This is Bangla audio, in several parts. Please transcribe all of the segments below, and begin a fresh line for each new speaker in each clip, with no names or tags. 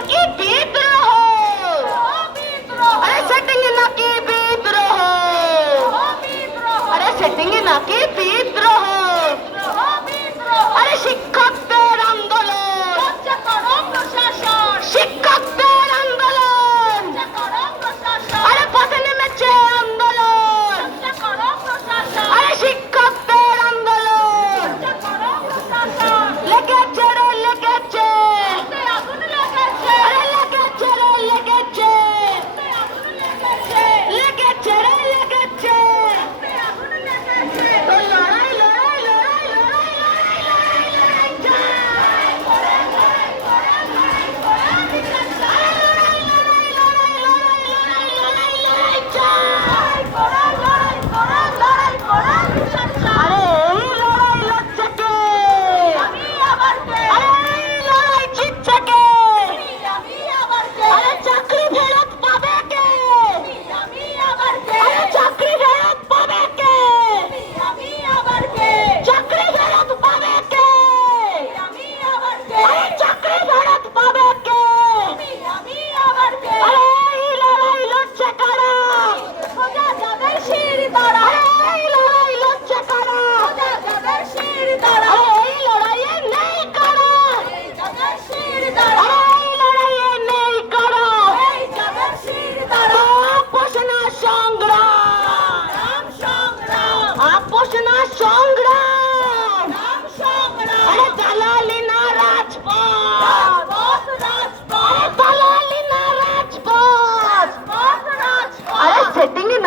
ना के बीत रहो अरे सेटिंग ना के बीत रहो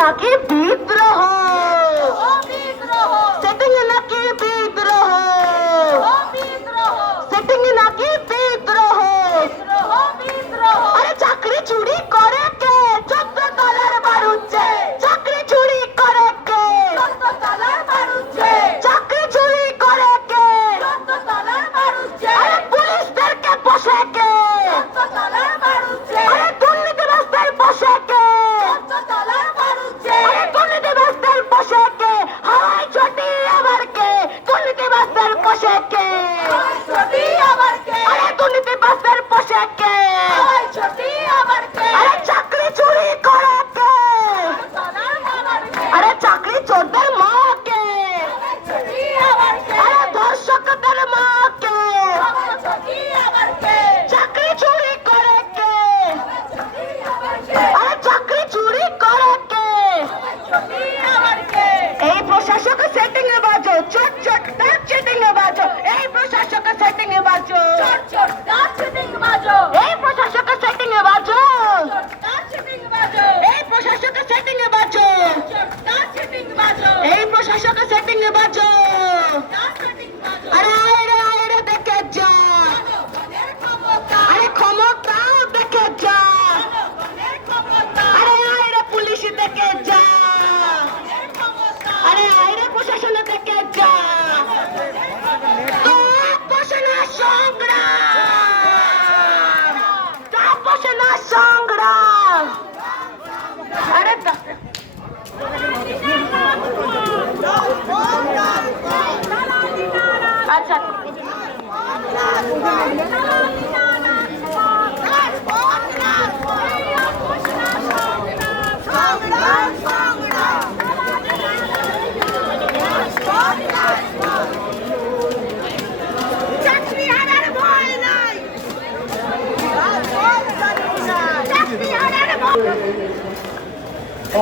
তাকে বিয়ে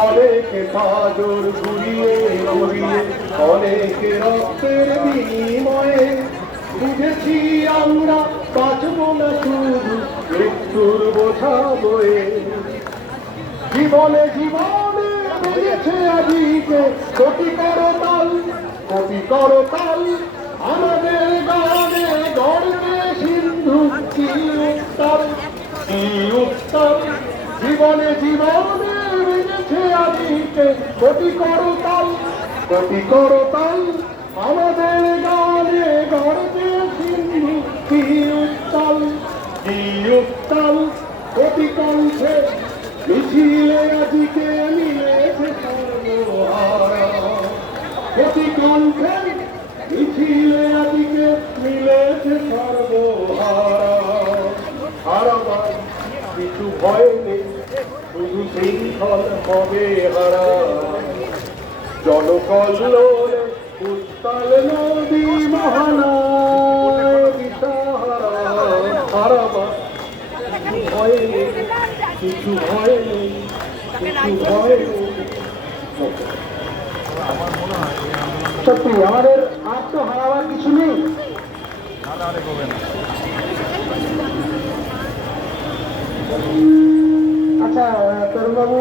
অনেকে কাজর ঘুরিয়ে ঘুরিয়ে, অনেকে রক্তের বিনিময়ে। বুঝেছি আমরা বাঁচব না শুধু মৃত্যুর বোঝা বয়ে। জীবনে জীবনে বেড়েছে আজকে, কোটি করো তাল, কোটি করো তাল। আমাদের গানে গড়বে সিন্ধু, কি উত্তর কি উত্তর জীবনে জীবনে সে আদিকে কোটি করতাল কোটি করতাল আমাদের গানে গড়তে সিন্ধু কি উত্তাল কি উত্তাল কোটি কণ্ঠে মিছিলে আদিকে মিলেছে কোটি কণ্ঠে মিছিলে আদিকে মিলেছে সর্বহারা। আর আমার কিছু ভয় নেই। শৃঙ্খল হবে হারা জনকল্লোলে উত্তাল নদী ভয়
আমাদের আর তো হারাবার কিছু নেই আচ্ছা তরুণবাবু,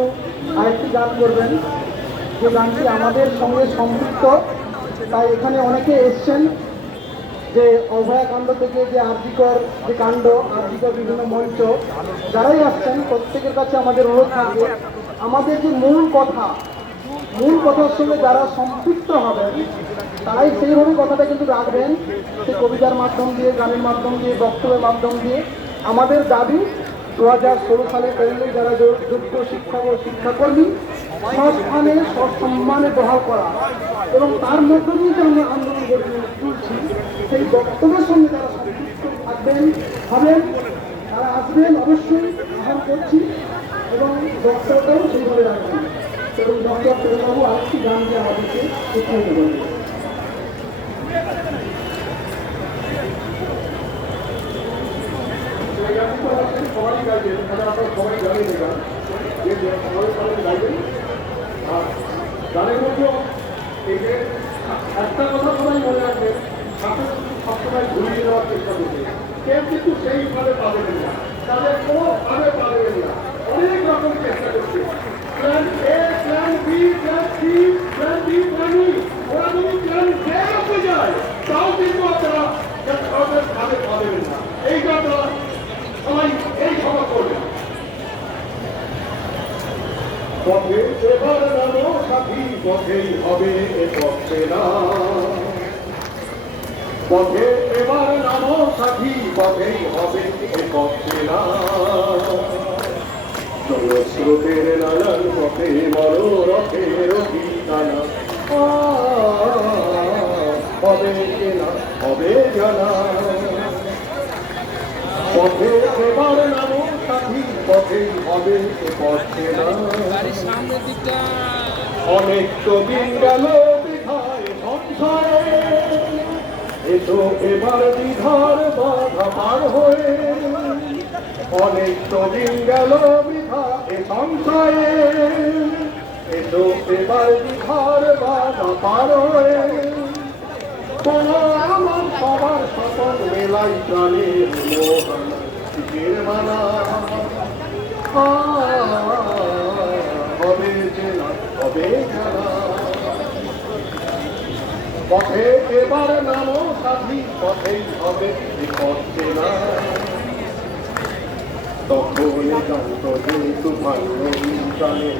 আরেকটি গান করবেন। যে গানটি আমাদের সঙ্গে সম্পৃক্ত, তাই এখানে অনেকে এসছেন যে অভয়াকাণ্ড থেকে যে আর্থিকর যে কাণ্ড আর্থিকর বিভিন্ন মঞ্চ, যারাই আসছেন, প্রত্যেকের কাছে আমাদের অনুরোধ থাকবে। আমাদের যে মূল কথা, মূল কথার সঙ্গে যারা সম্পৃক্ত হবেন, তারাই সেইভাবে কথাটা কিন্তু রাখবেন। সে কবিতার মাধ্যম দিয়ে, গানের মাধ্যম দিয়ে, বক্তব্যের মাধ্যম দিয়ে। আমাদের দাবি দু হাজার ষোলো সালে পেরলে যারা যোগ্য শিক্ষক ও শিক্ষাকর্মী সস্থানে সসম্মানে বহাল করা এবং তার মধ্য দিয়ে যে আমরা আন্দোলন গড়ে তুলছি, সেই বক্তব্যের সঙ্গে যারা সম্পৃক্ত থাকবেন, হবেন, তারা আসবেন অবশ্যই, আহ্বান করছি এবং বক্তব্যটাও সেইভাবে রাখবেন এবং ডক্টর প্রেমবাবু আরেকটি গান দিয়ে আমাদেরকে উৎসাহিত করবেন
এই গানটি তো আসলে সবাই গাইবেন তাহলে আপনারা সবাই জানিয়ে গান যে গাইবেন আর গানের মধ্যে এই যে একটা কথা মনে রাখবেন সাথে সবসময় ঘুরিয়ে দেওয়ার চেষ্টা কিন্তু সেইভাবে পাবেন না তাদের কোনোভাবে পাবেন না অনেক রকম চেষ্টা করছে plan A plan B plan C plan D plan E ওরা যদি প্ল্যান জে হতে যায় তাও কিন্তু আপনারা সরকার ভাবে পাবেন না এই কথা সবাই এই ক্ষমা করবেন পথে এবার নামো সাথী পথেই হবে এ পথে না। পথে এবার নামো সাথী পথেই হবে এ পথে না। জলস্রোতের নানান পথে মনোরথের ঠিকানা আ, হবে কেনা হবে জানা। পথে এবার নামো সাথী পথেই হবে এ পথে না। অনেক দিন গেল বিধায় সংসারে এসো, এবার বিধার বাধা পার হয়ে অনেক দিন গেল বিধা এ সংসারে এবার বিধার বাধা পার হয়ে আমার সবার সকল মেলাই প্রাণের মোহন মানা হবে। পথে এবার নামো সাথী পথেই হবে বিপদ না। তখন জানত যে তুফান নদী প্রাণের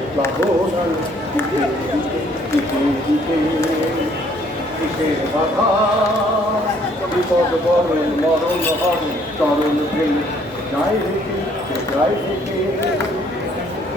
দিকে দিকে দিকে দিকে। কিসের বাধা, বিপদ বরণ মরণ হবে তরণ প্রেম যায় থেকে যায় থেকে।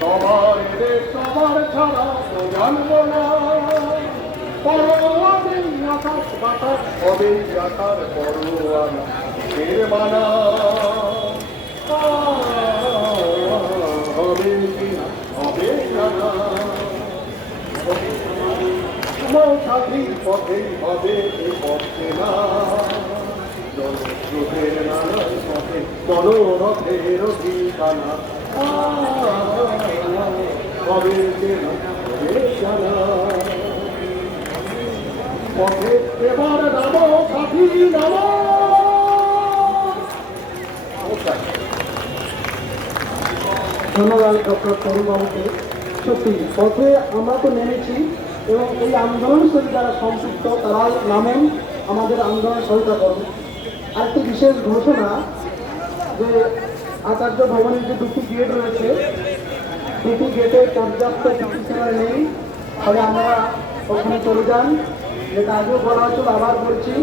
সবার দেশ সবার ছাড়া তো জানব না। পরোয়া নেই আকাশ বাতাস হবে আকার পরোয়া না। ফের বানা হবে কি না হবে জানা মৌসাধী পথেই হবে এ পথে না। জলস্রোতের নানান পথে ঠিকানা চেনা হবে জানা
ধন্যবাদ, ডক্টর তরুণবাবুকে। সত্যি, পথে আমরা তো নেমেছি এবং এই আন্দোলনের সাথে যারা সম্পৃক্ত, তারাও নামেন, আমাদের আন্দোলন সহায়তা করুন আরেকটি বিশেষ ঘোষণা যে আচার্য ভবনের যে দুটি গেট রয়েছে, দুটি গেটে পর্যাপ্ত চিকিৎসালয় নেই। ফলে আমরা ওখানে চলে যান। যেটা আগেও বলা হয়েছিল, আবার বলছি,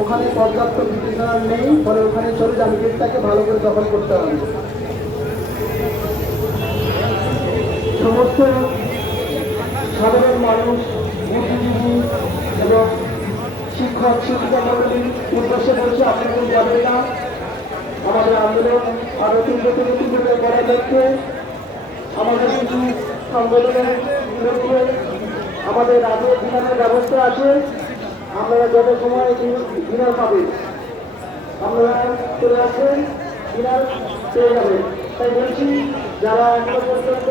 ওখানে পর্যাপ্ত চিকিৎসালয় নেই ফলে ওখানে চলে যান। গেটটাকে ভালো করে দখল করতে হবে। সমস্ত সাধারণ মানুষ, বুদ্ধিজীবী এবং শিক্ষক শিক্ষিকা মন্ডলীর উদ্দেশ্যে বলছে, আপনাদের যাবেন না। আমাদের আন্দোলন আরও তীব্র থেকে তীব্রতা করার লক্ষ্যে আমাদের কিছু লক্ষ্যে আমাদের রাজ্যে বিমানের ব্যবস্থা আছে। আপনারা যত সময় ডিনার পাবেন আপনারা চলে আসবেন ডিনার পেয়ে যাবেন। তাই বলছি, যারা এখনও পর্যন্ত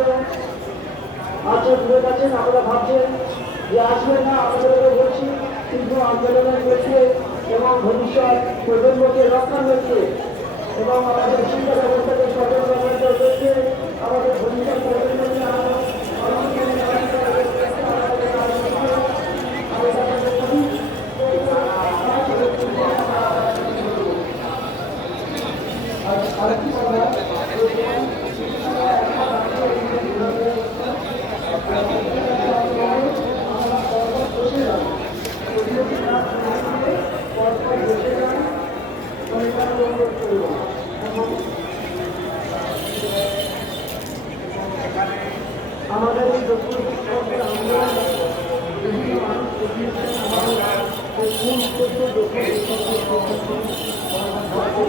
আছেন দূরে আছেন আপনারা ভাবছেন যে আসবেন না আপনাদেরকে বলছি কিন্তু আন্দোলনের লক্ষ্যে এবং ভবিষ্যৎ প্রজন্মকে রক্ষার লক্ষ্যে এবং আমাদের শিক্ষা ব্যবস্থাকে সচল করার লক্ষ্যে আমাদের ভবিষ্যৎ প্রজন্মকে আমরা আরেকটি কথা আমাদের এই দক্ষিণ শিক্ষকদের আন্দোলন বিভিন্ন মানুষ প্রতিনিধিত্ব আমাদের মূল উদ্দেশ্য দক্ষিণ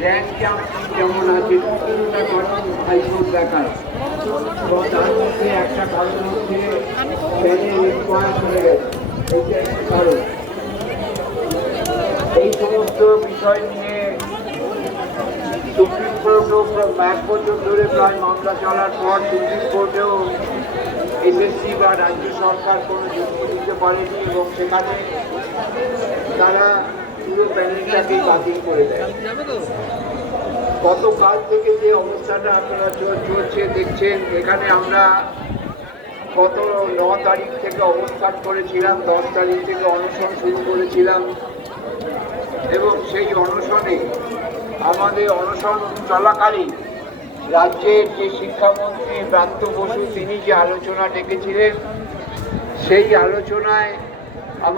র্যাঙ্ক জাম্পিং যেমন আছে দুটা কারণ হাইকোর্ট দেখায় এবং তার মধ্যে একটা কারণ হচ্ছে প্যানের রিকোয়ার হয়ে গেছে এইটা একটা কারণ এই সমস্ত বিষয় নিয়ে সুপ্রিম কোর্টও এক বছর ধরে প্রায় মামলা চলার পর সুপ্রিম কোর্টেও এসএসসি বা রাজ্য সরকার কোনো যুক্তি দিতে পারেনি এবং সেখানে তারা পুরো প্যানেলটাকেই বাতিল করে দেয় গতকাল থেকে যে অবস্থাটা আপনারা চল- চলছে দেখছেন, এখানে আমরা গত ন তারিখ থেকে অবস্থান করেছিলাম, দশ তারিখ থেকে অনশন শুরু করেছিলাম এবং সেই অনশনে আমাদের অনশন চলাকালীন রাজ্যের যে শিক্ষামন্ত্রী ব্রাত্য বসু, তিনি যে আলোচনা ডেকেছিলেন, সেই আলোচনায়